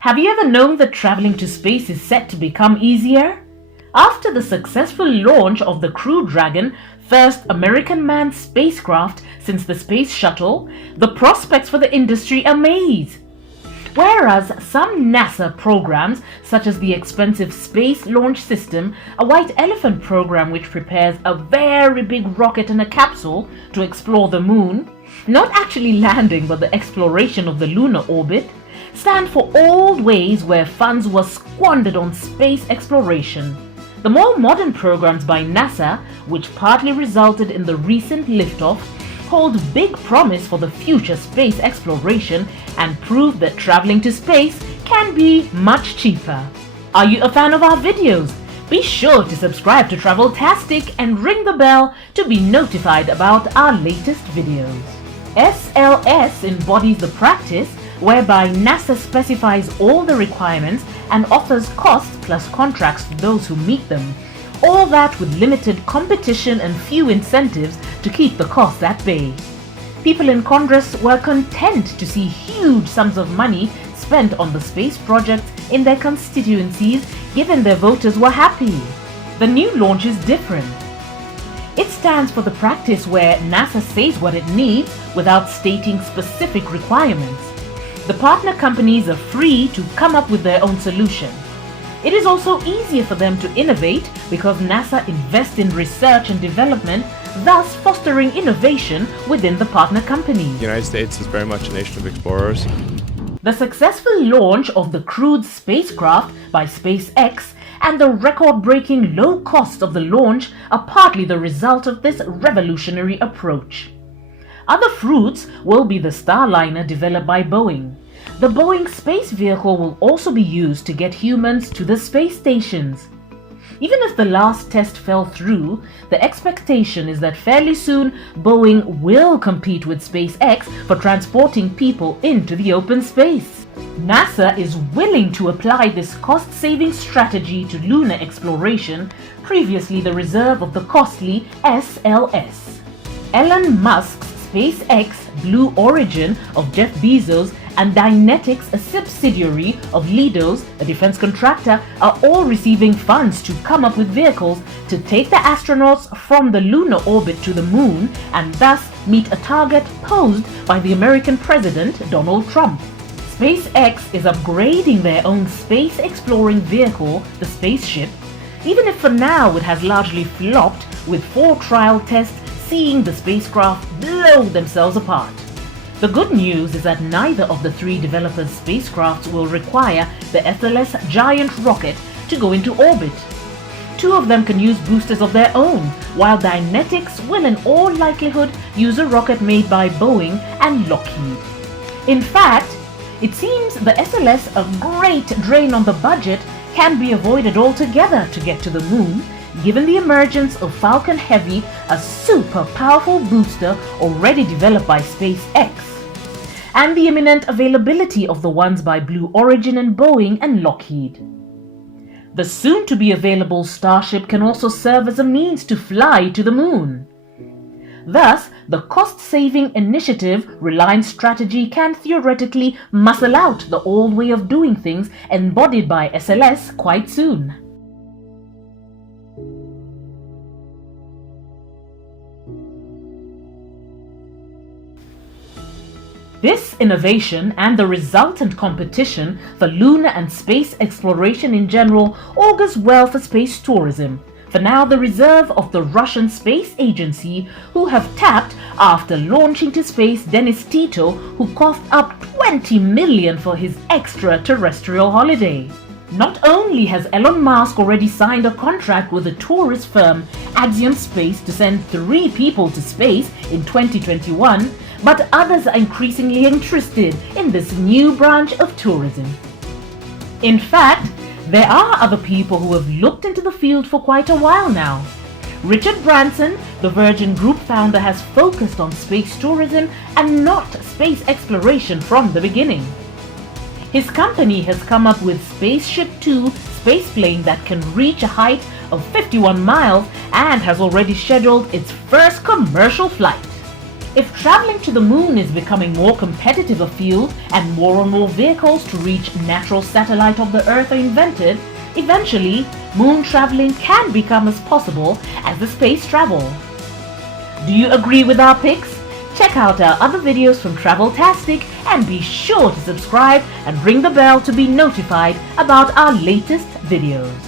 Have you ever known that traveling to space is set to become easier? After the successful launch of the Crew Dragon, first American manned spacecraft since the space shuttle, the prospects for the industry amaze. Whereas some NASA programs, such as the expensive Space Launch System, a White Elephant program which prepares a very big rocket and a capsule to explore the moon, not actually landing but the exploration of the lunar orbit, stand for old ways where funds were squandered on space exploration. The more modern programs by NASA, which partly resulted in the recent liftoff, hold big promise for the future space exploration and prove that traveling to space can be much cheaper. Are you a fan of our videos? Be sure to subscribe to Traveltastic and ring the bell to be notified about our latest videos. SLS embodies the practice whereby NASA specifies all the requirements and offers cost plus contracts to those who meet them. All that with limited competition and few incentives to keep the costs at bay. People in Congress were content to see huge sums of money spent on the space projects in their constituencies, given their voters were happy. The new launch is different. It stands for the practice where NASA says what it needs without stating specific requirements. The partner companies are free to come up with their own solution. It is also easier for them to innovate because NASA invests in research and development, thus fostering innovation within the partner companies. The United States is very much a nation of explorers. The successful launch of the crewed spacecraft by SpaceX and the record-breaking low cost of the launch are partly the result of this revolutionary approach. Other fruits will be the Starliner developed by Boeing. The Boeing space vehicle will also be used to get humans to the space stations. Even if the last test fell through, the expectation is that fairly soon Boeing will compete with SpaceX for transporting people into the open space. NASA is willing to apply this cost-saving strategy to lunar exploration, previously the reserve of the costly SLS. Elon Musk's SpaceX, Blue Origin of Jeff Bezos, and Dynetics, a subsidiary of Leidos, a defense contractor, are all receiving funds to come up with vehicles to take the astronauts from the lunar orbit to the moon and thus meet a target posed by the American President Donald Trump. SpaceX is upgrading their own space-exploring vehicle, the spaceship, even if for now it has largely flopped, with 4 trial tests seeing the spacecraft blow themselves apart. The good news is that neither of the 3 developers' spacecrafts will require the SLS giant rocket to go into orbit. 2 of them can use boosters of their own, while Dynetics will in all likelihood use a rocket made by Boeing and Lockheed. In fact, it seems the SLS, a great drain on the budget, can be avoided altogether to get to the moon, given the emergence of Falcon Heavy, a super powerful booster already developed by SpaceX, and the imminent availability of the ones by Blue Origin and Boeing and Lockheed. The soon-to-be available Starship can also serve as a means to fly to the moon. Thus, the cost-saving initiative Reliance strategy can theoretically muscle out the old way of doing things embodied by SLS quite soon. This innovation and the resultant competition for lunar and space exploration in general augurs well for space tourism. For now, the reserve of the Russian Space Agency, who have tapped after launching to space Denis Tito, who coughed up $20 million for his extraterrestrial holiday. Not only has Elon Musk already signed a contract with the tourist firm Axiom Space to send 3 people to space in 2021, but others are increasingly interested in this new branch of tourism. In fact, there are other people who have looked into the field for quite a while now. Richard Branson, the Virgin Group founder, has focused on space tourism and not space exploration from the beginning. His company has come up with Spaceship Two spaceplane that can reach a height of 51 miles and has already scheduled its first commercial flight. If traveling to the moon is becoming more competitive a field and more vehicles to reach natural satellite of the Earth are invented, eventually moon traveling can become as possible as the space travel. Do you agree with our picks? Check out our other videos from Traveltastic and be sure to subscribe and ring the bell to be notified about our latest videos.